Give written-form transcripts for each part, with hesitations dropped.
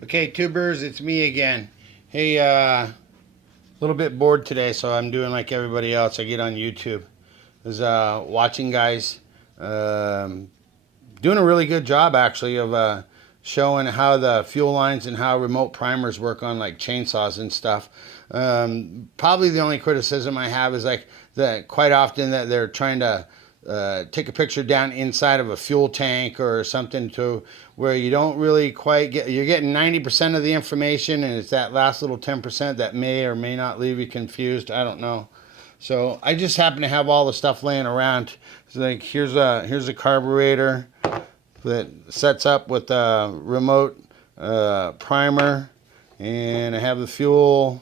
Okay, tubers, it's me again. Hey, a little bit bored today, so I'm doing like everybody else. I get on YouTube. I was watching guys um, doing a really good job actually of showing how the fuel lines and how remote primers work on like chainsaws and stuff. Probably the only criticism I have is like that quite often that they're trying to take a picture down inside of a fuel tank or something to where you don't really quite get, you're getting 90% of the information, and it's that last little 10% that may or may not leave you confused. I don't know. So I just happen to have all the stuff laying around. It's like here's a carburetor that sets up with a remote primer, and I have the fuel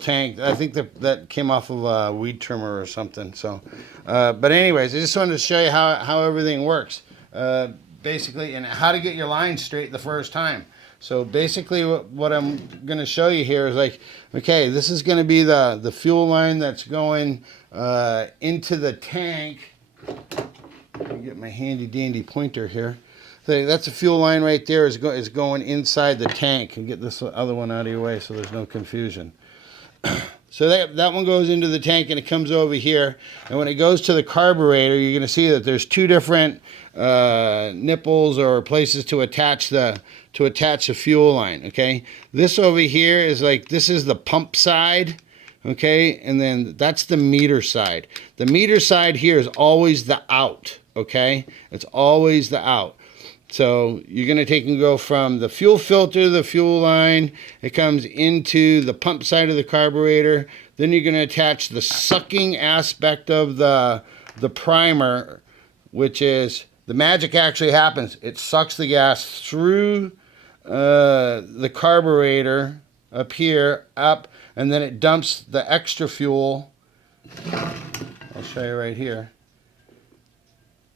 tank. I think that came off of a weed trimmer or something. So, but anyways, I just wanted to show you how everything works, basically, and how to get your line straight the first time. So basically, what I'm going to show you here is like, okay, this is going to be the fuel line that's going into the tank. Let me get my handy dandy pointer here. So that's a fuel line right there is going inside the tank. And get this other one out of your way so there's no confusion. So that one goes into the tank and it comes over here. And when it goes to the carburetor, you're going to see that there's two different nipples or places to attach the fuel line. Okay, this over here is like, this is the pump side. Okay, and then that's the meter side. The meter side here is always the out. Okay, it's always the out. So you're going to take and go from the fuel filter, the fuel line, it comes into the pump side of the carburetor. Then you're going to attach the sucking aspect of the primer, which is, the magic actually happens. It sucks the gas through the carburetor up here, up, and then it dumps the extra fuel. I'll show you right here.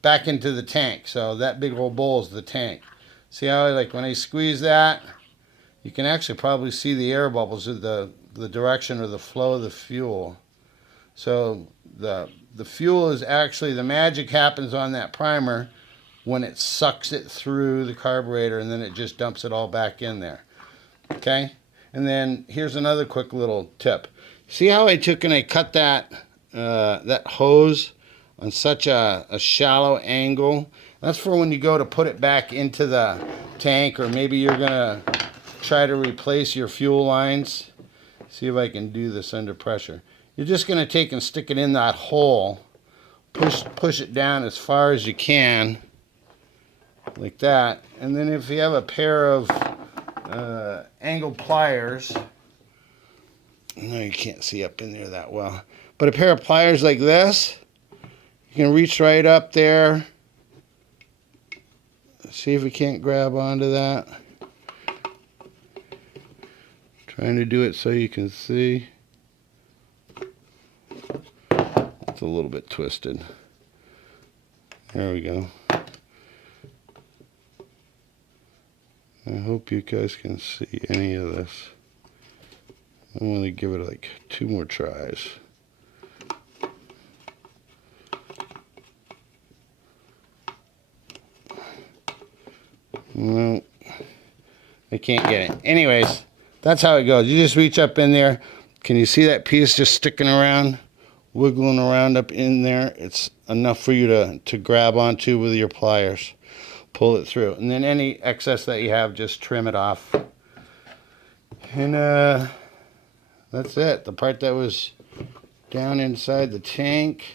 Back into the tank. So that big old bowl is the tank. See how like when I squeeze that, you can actually probably see the air bubbles of the direction or the flow of the fuel. So the fuel is actually, the magic happens on that primer when it sucks it through the carburetor, and then it just dumps it all back in there. Okay? And then here's another quick little tip. See how I took and I cut that hose on such a shallow angle? That's for when you go to put it back into the tank, or maybe you're gonna try to replace your fuel lines. See if I can do this under pressure. You're just gonna take and stick it in that hole, push it down as far as you can, like that. And then if you have a pair of angle pliers, no, you can't see up in there that well, but a pair of pliers like this, you can reach right up there. See if we can't grab onto that. Trying to do it so you can see. It's a little bit twisted. There we go. I hope you guys can see any of this. I'm going to give it like 2 more tries. No, I can't get it. Anyways, that's how it goes. You just reach up in there. Can you see that piece just sticking around, wiggling around up in there? It's enough for you to grab onto with your pliers. Pull it through. And then any excess that you have, just trim it off. And that's it. The part that was down inside the tank.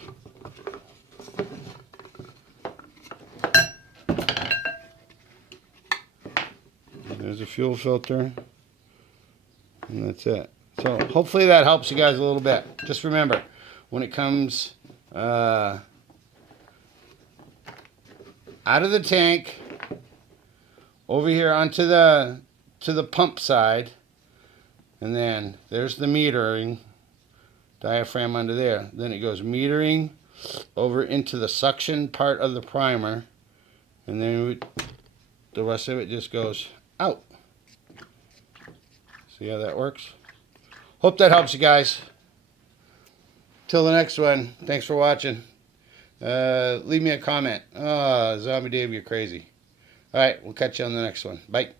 There's a fuel filter, and that's it. So hopefully that helps you guys a little bit. Just remember, when it comes out of the tank, over here onto the pump side, and then there's the metering diaphragm under there. Then it goes metering over into the suction part of the primer, and then the rest of it just goes out. See how that works? Hope that helps you guys. Till the next one, thanks for watching. Leave me a comment. Oh, Zombie Dave, you're crazy. All right, we'll catch you on the next one. Bye.